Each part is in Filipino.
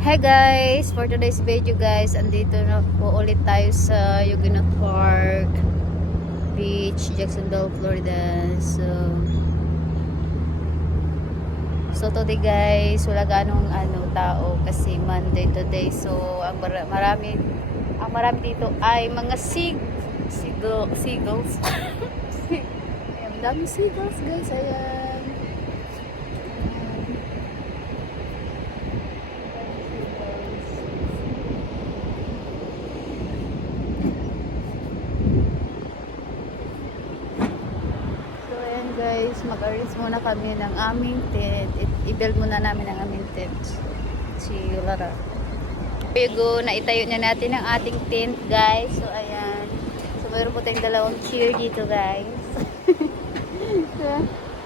Hey guys, for today's video guys, andito na po ulit tayo sa Huguenot Park Beach, Jacksonville, Florida. So today guys, wala ganong tao kasi Monday today. So ang marami dito ay mga seagulls. Ayan, daming seagulls guys, ayan. Guys, mag-arrange muna kami ng aming tent. I-build muna namin ang aming tent. Si Lara. Pego na itayo na natin ang ating tent, guys. So, ayan. So, mayroon po tayong dalawang chair dito, guys.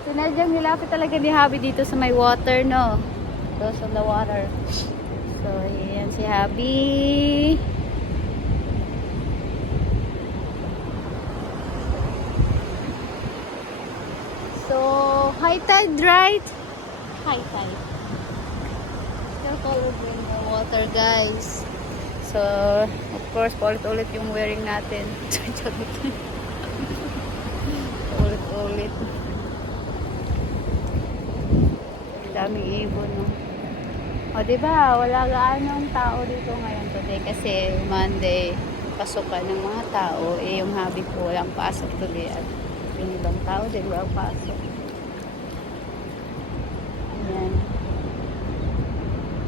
So, nadyang nilapit talaga ni Habi dito sa may water, no? Close on the water. So, ayan si Habi. So, high tide, right? High tide. Still covered in the water, guys. So, of course, paulit-ulit yung wearing natin. Paulit-ulit. Daming ibon, no? O, diba? Wala gaanong tao dito ngayon today kasi Monday, pasukan ng mga tao. Eh, yung Habi ko, walang pasok today. At yung ibang tao din walang pasok. Ayan.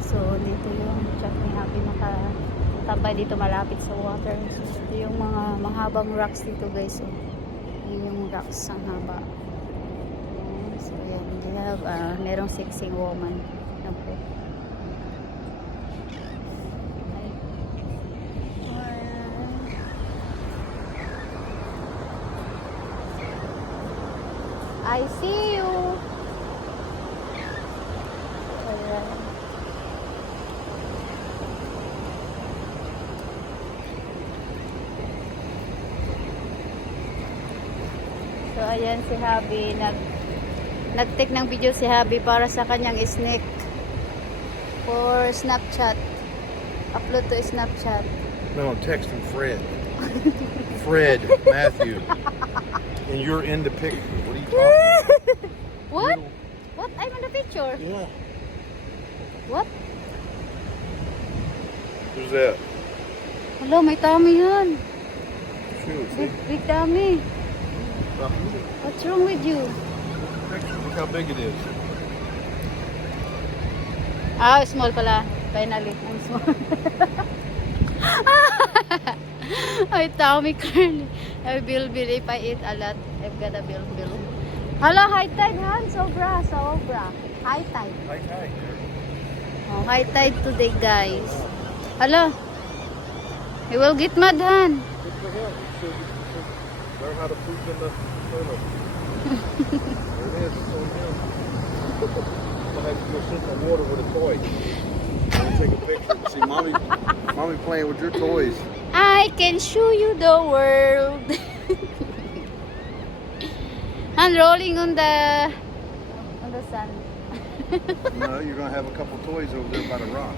So, dito yung chat ni Happy nakatambay dito malapit sa water. So, ito yung mga mahabang rocks dito guys. So, yun yung rocks ang haba. Ayan. So, ayan. They have, merong sexing woman. Okay. I see you. Ayan. So ayan si Habi, nag-take ng video si Habi para sa kanyang snack for Snapchat. Upload to Snapchat. No, I'm texting Fred. Fred Matthew. And you're in the picture. What are you talking What? What? I'm in the picture. Yeah. What? Who's that? Hello, may tummy yan. Shoot. Big tummy. What's wrong with you? Look how big it is. Ah, small pala. Finally, I'm small. Ay, tummy curly. I will if I eat a lot. I've got a bill. Hello, high tide, Han. Sobra. High tide. High tide. Oh, high tide today, guys. Hello. He will get mad, Han. Good for him. He should learn how to poop in the toilet. There it is. It's on him. I'll have to go sit in the water with a toy. I'll take a picture. See, mommy playing with your toys. I can show you the world. I'm rolling on the sun. No, you're gonna have a couple toys over there by the rock.